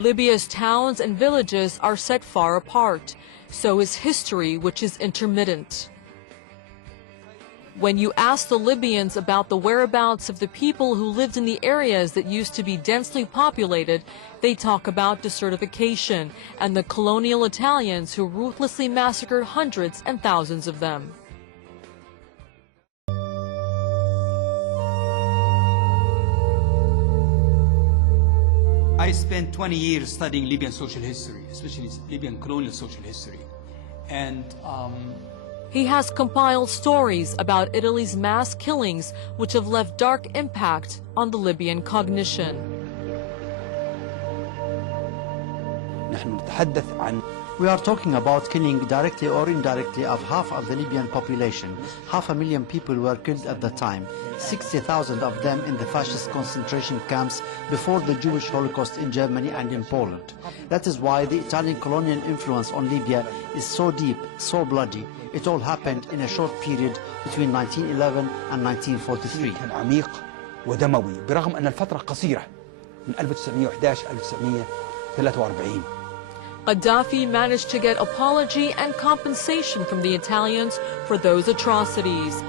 Libya's towns and villages are set far apart. So is history, which is intermittent. When you ask the Libyans about the whereabouts of the people who lived in the areas that used to be densely populated, they talk about desertification and the colonial Italians who ruthlessly massacred hundreds and thousands of them. I spent 20 years studying Libyan social history, especially Libyan colonial social history. And he has compiled stories about Italy's mass killings, which have left dark impact on the Libyan cognition. We are talking about killing directly or indirectly of half of the Libyan population. 500,000 people were killed at the time, 60,000 of them in the fascist concentration camps before the Jewish Holocaust in Germany and in Poland. That is why the Italian colonial influence on Libya is so deep, so bloody. It all happened in a short period between 1911 and 1943. كان عميق ودموي برغم أن الفترة قصيرة من 1911 1943. Gaddafi managed to get apology and compensation from the Italians for those atrocities.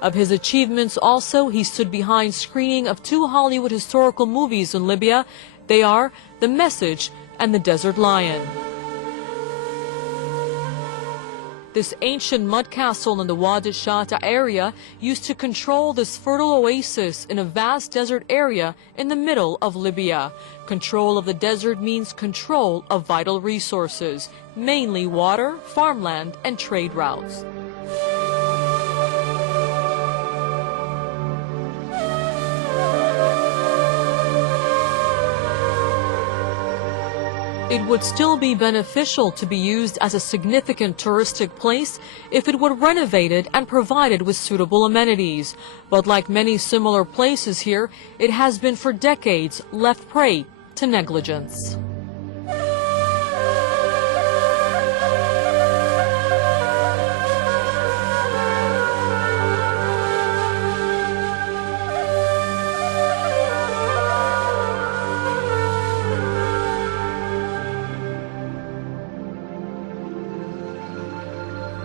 Of his achievements also, he stood behind screening of 2 Hollywood historical movies in Libya. They are The Message and The Desert Lion. This ancient mud castle in the Wadi Shata area used to control this fertile oasis in a vast desert area in the middle of Libya. Control of the desert means control of vital resources, mainly water, farmland, and trade routes. It would still be beneficial to be used as a significant touristic place if it were renovated and provided with suitable amenities. But like many similar places here, it has been for decades left prey to negligence.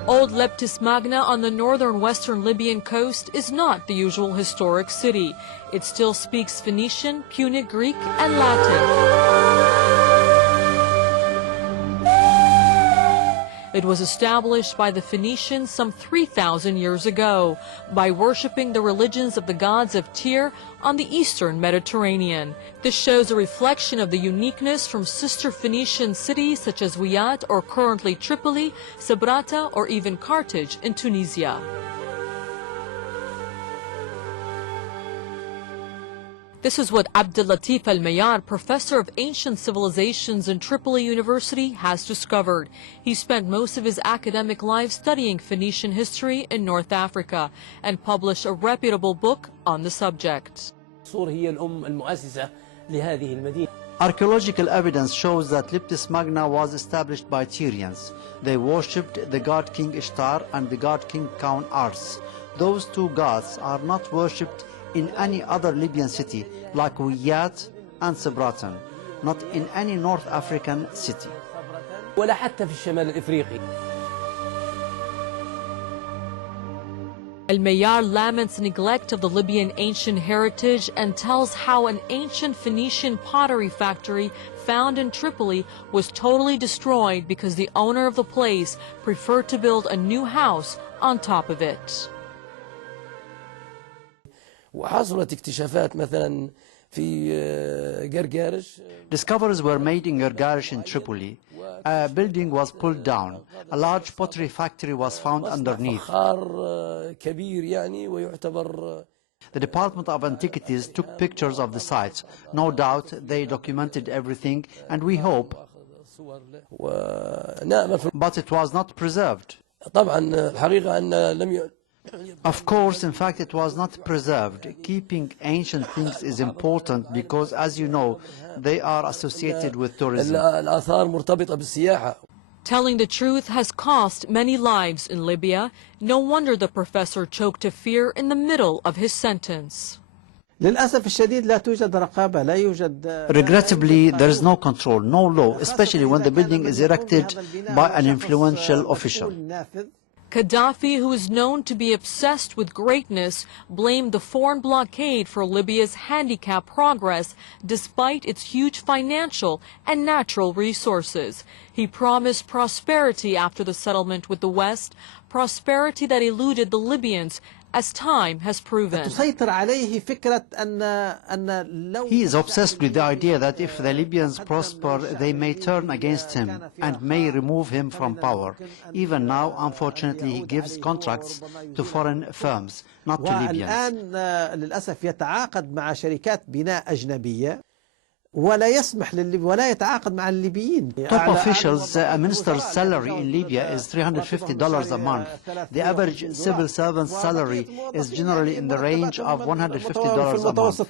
Old Leptis Magna on the northern western Libyan coast is not the usual historic city. It still speaks Phoenician, Punic Greek, and Latin. It was established by the Phoenicians some 3,000 years ago by worshipping the religions of the gods of Tyr on the eastern Mediterranean. This shows a reflection of the uniqueness from sister Phoenician cities such as Wiyat or currently Tripoli, Sabrata, or even Carthage in Tunisia. This is what Abdel Latif Al-Mayar, professor of ancient civilizations in Tripoli University, has discovered. He spent most of his academic life studying Phoenician history in North Africa and published a reputable book on the subject. Archaeological evidence shows that Leptis Magna was established by Tyrians. They worshipped the god King Ishtar and the god King Count Ars. Those 2 gods are not worshipped in any other Libyan city like Wiyat and Sabratan, not in any North African city. Al-Mayar laments neglect of the Libyan ancient heritage and tells how an ancient Phoenician pottery factory found in Tripoli was totally destroyed because the owner of the place preferred to build a new house on top of it. Discoveries were made in Gargarish in Tripoli. A building was pulled down. A large pottery factory was found underneath. The Department of Antiquities took pictures of the sites. No doubt they documented everything, and we hope. But it was not preserved. Of course, in fact, it was not preserved. Keeping ancient things is important because, as you know, they are associated with tourism. Telling the truth has cost many lives in Libya. No wonder the professor choked to fear in the middle of his sentence. للأسف الشديد لا توجد رقابة، لا يوجد. Regrettably, there is no control, no law, especially when the building is erected by an influential official. Gaddafi, who is known to be obsessed with greatness, blamed the foreign blockade for Libya's handicapped progress despite its huge financial and natural resources. He promised prosperity after the settlement with the West, prosperity that eluded the Libyans, as time has proven. He is obsessed with the idea that if the Libyans prosper, they may turn against him and may remove him from power. Even now, unfortunately, he gives contracts to foreign firms, not to Libyans. ولا يسمح ولا يتعاقد مع الليبيين. Top officials, a minister's salary in Libya is $350 a month. The average civil servant's salary is generally in the range of $150 a month.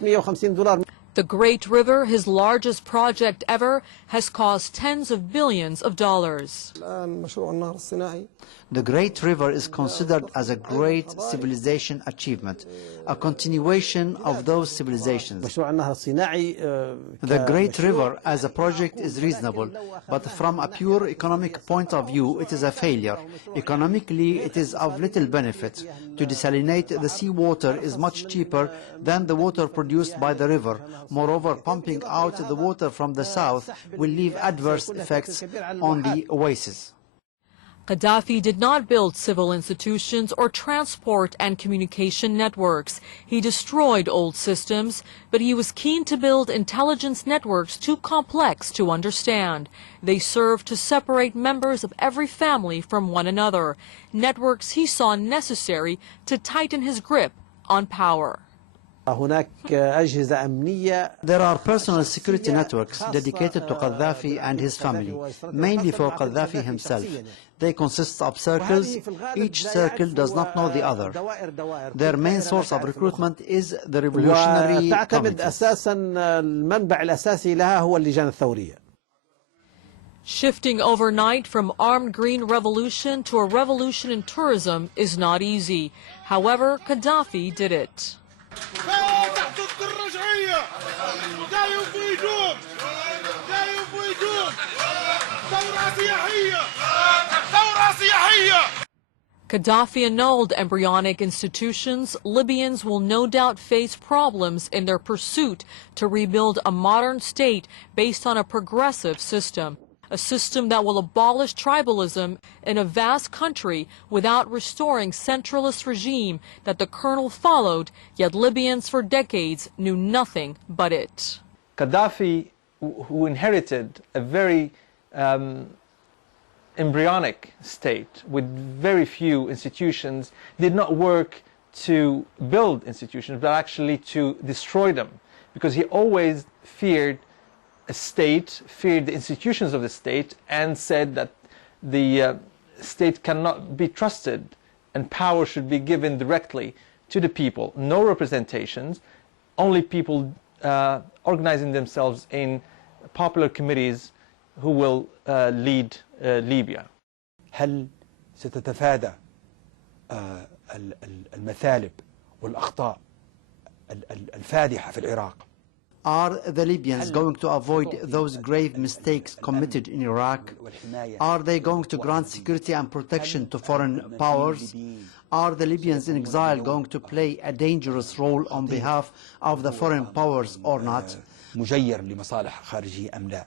The Great River, his largest project ever, has cost tens of billions of dollars. The Great River is considered as a great civilization achievement, a continuation of those civilizations. The Great River as a project is reasonable, but from a pure economic point of view, it is a failure. Economically, it is of little benefit. To desalinate the seawater is much cheaper than the water produced by the river. Moreover, pumping out the water from the south will leave adverse effects on the oasis. Gaddafi did not build civil institutions or transport and communication networks. He destroyed old systems, but he was keen to build intelligence networks too complex to understand. They served to separate members of every family from one another, networks he saw necessary to tighten his grip on power. There are personal security networks dedicated to Gaddafi and his family, mainly for Gaddafi himself. They consist of circles. Each circle does not know the other. Their main source of recruitment is the revolutionary committee. Shifting overnight from armed green revolution to a revolution in tourism is not easy. However, Gaddafi did it. Gaddafi annulled embryonic institutions. Libyans will no doubt face problems in their pursuit to rebuild a modern state based on a progressive system. A system that will abolish tribalism in a vast country without restoring centralist regime that the colonel followed, yet Libyans for decades knew nothing but it. Gaddafi, who inherited a very embryonic state with very few institutions, did not work to build institutions, but actually to destroy them, because he always feared a state, feared the institutions of the state, and said that the state cannot be trusted and power should be given directly to the people. No representations, only people organizing themselves in popular committees who will lead Libya. هل ستتفادى المثالب والأخطاء الفادحة في العراق؟ Are the Libyans going to avoid those grave mistakes committed in Iraq? Are they going to grant security and protection to foreign powers? Are the Libyans in exile going to play a dangerous role on behalf of the foreign powers or not? مجير لمصالح خارجية أم لا؟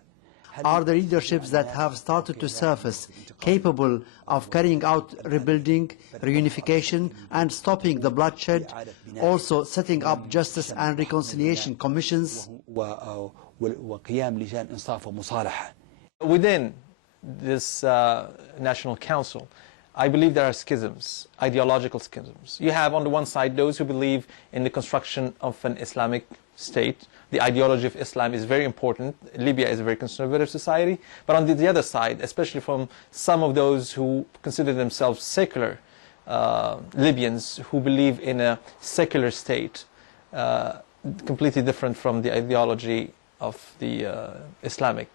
Are the leaderships that have started to surface capable of carrying out rebuilding, reunification, and stopping the bloodshed, also setting up justice and reconciliation commissions? Within this National Council, I believe there are schisms, ideological schisms. You have on the one side those who believe in the construction of an Islamic state. The ideology of Islam is very important. Libya is a very conservative society. But on the other side, especially from some of those who consider themselves secular Libyans, who believe in a secular state, completely different from the ideology of the Islamic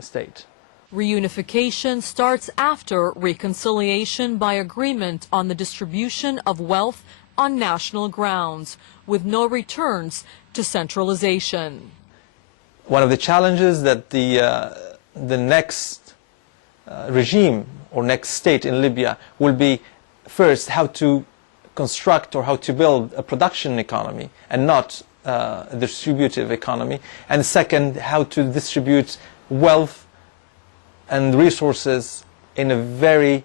state. Reunification starts after reconciliation by agreement on the distribution of wealth, on national grounds, with no returns to centralization. One of the challenges that the next regime or next state in Libya will be, first, how to construct or how to build a production economy and not a distributive economy, and second, how to distribute wealth and resources in a very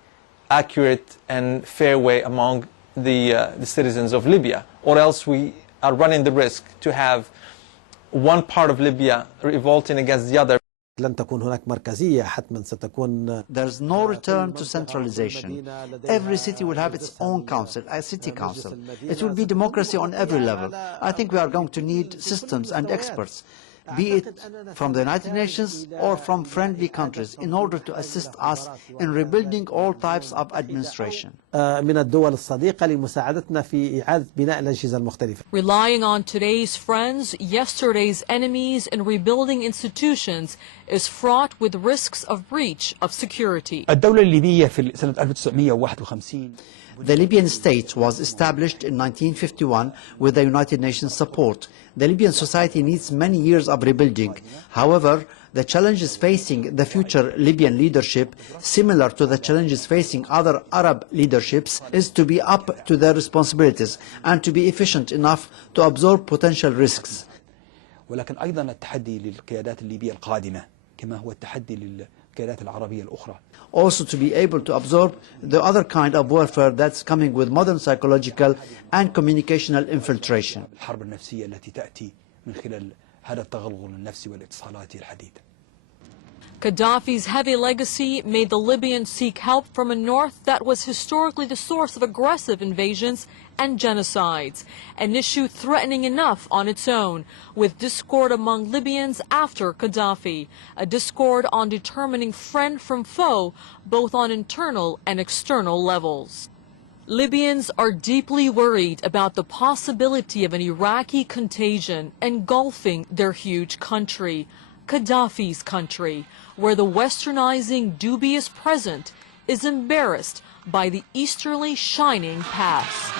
accurate and fair way among the citizens of Libya, or else we are running the risk to have one part of Libya revolting against the other. لن تكون هناك مركزية حتما ستكون. There's no return to centralization. Every city will have its own council, a city council. It will be democracy on every level. I think we are going to need systems and experts, be it from the United Nations or from friendly countries, in order to assist us in rebuilding all types of administration. من الدول الصديقة لمساعدتنا في إعادة بناء الأجهزة المختلفة. Relying on today's friends, yesterday's enemies, and rebuilding institutions is fraught with risks of breach of security. الدولة الليبية في سنة 1951 The Libyan state was established in 1951 with the United Nations support. The Libyan society needs many years of rebuilding. However, the challenges facing the future Libyan leadership, similar to the challenges facing other Arab leaderships, is to be up to their responsibilities and to be efficient enough to absorb potential risks. ولكن أيضا التحدي للقيادات الليبية القادمة كما هو التحدي للقيادات العربية الأخرى. Also to be able to absorb the other kind of warfare that's coming with modern psychological and communicational infiltration. الحرب النفسية التي تأتي من خلال هذا التغلغل النفسي والاتصالات الحديثة. Gaddafi's heavy legacy made the Libyans seek help from a north that was historically the source of aggressive invasions and genocides, an issue threatening enough on its own, with discord among Libyans after Gaddafi, a discord on determining friend from foe, both on internal and external levels. Libyans are deeply worried about the possibility of an Iraqi contagion engulfing their huge country, Gaddafi's country, where the westernizing, dubious present is embarrassed by the easterly shining past.